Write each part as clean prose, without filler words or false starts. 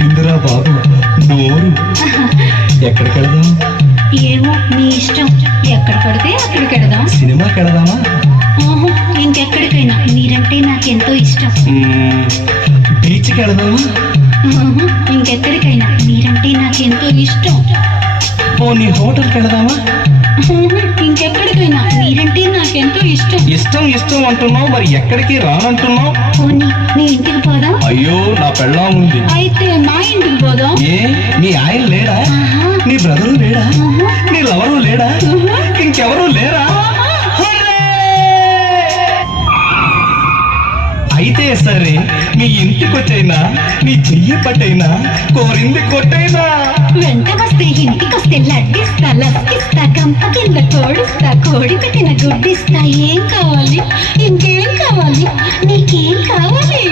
ఉబ్బిందిరా బాబు నోరు. ఎక్కడికి వెళదాం? ఏమో నీ ఇష్టం. ఎక్కడ పడితే అక్కడికి వెళదాం. సినిమాకి వెళదామా? ఇంకెక్కడికైనా. మీరంటే నాకెంతో ఇష్టం. బీచ్కి వెళదామా? ఇంకెక్కడికైనా. మీరంటే నాకెంతో ఇష్టం. పోనీ హోటల్కి వెళదామా? ఇంకెక్కడికైనా. మీరంటే నాకెంతో ఇష్టం. ఇష్టం ఇష్టం అంటున్నావు, మరి ఎక్కడికి రానంటున్నావు? పోనీ నీ ఇంటికి పోదాం. అయ్యో నా పెళ్ళాం ఉంది. అయితే మా ఇంటికి పోదాం. ఏ నీ ఆయన లేడా? నీ బ్రదరు లేడా? నీ లవరు లేడా? ఇంకెవరు లేరా? అయితే సరే, నీ ఇంటికి వచ్చైనా నీ చెయ్యి పట్టైనా కోరింది కొట్టైనా. వెంట వస్తే ఇంటికొస్తే లడ్డిస్తా, లస్కిస్తా, గంప కింద కోడిస్తా, కోడి పెట్టిన గుడ్డిస్తా. ఏం కావాలి? ఇంకేం కావాలి? నీకేం కావాలి?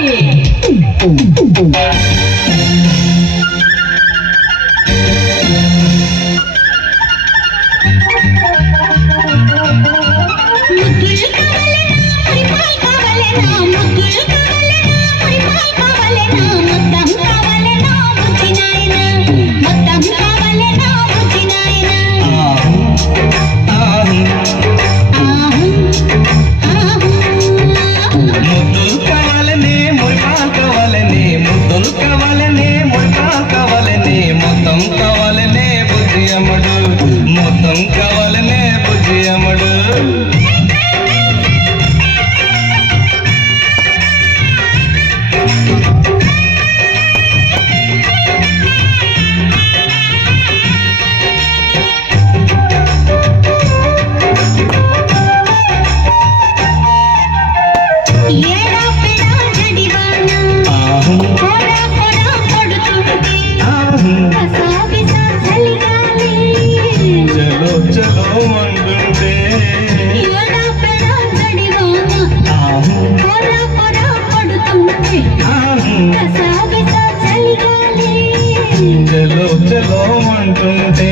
చలో చలో అంటుంటే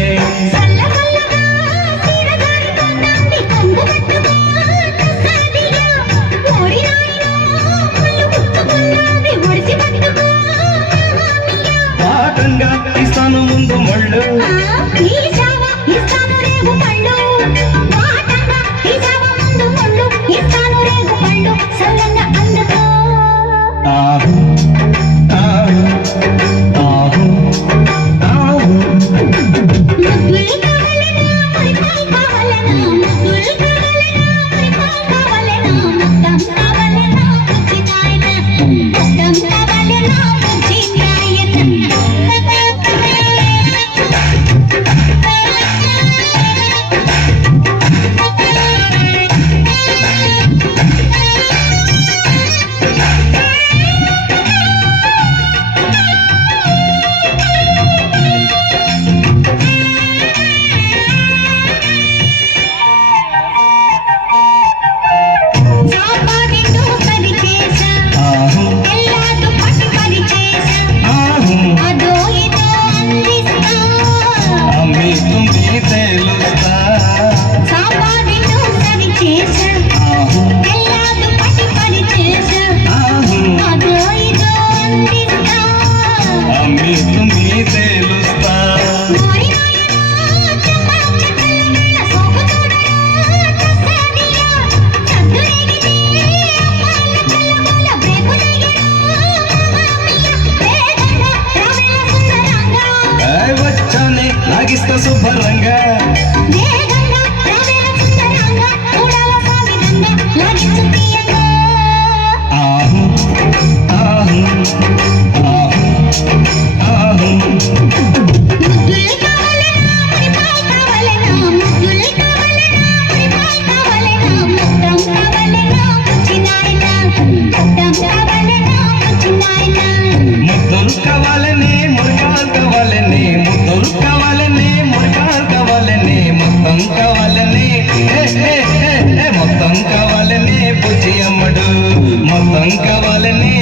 పాఠంగా ఇస్తాను ముందు మళ్ళు. శుభ్రంగా ఆహు ఆహు ఆహు ముద్దులు కావాలని మురకాలు కావాలని ముద్దులు కావాలని మురకాలు కావాలని మొత్తం కావాలని మొత్తం కావాలని బుజ్జి అమ్మడు మొత్తం కావాలని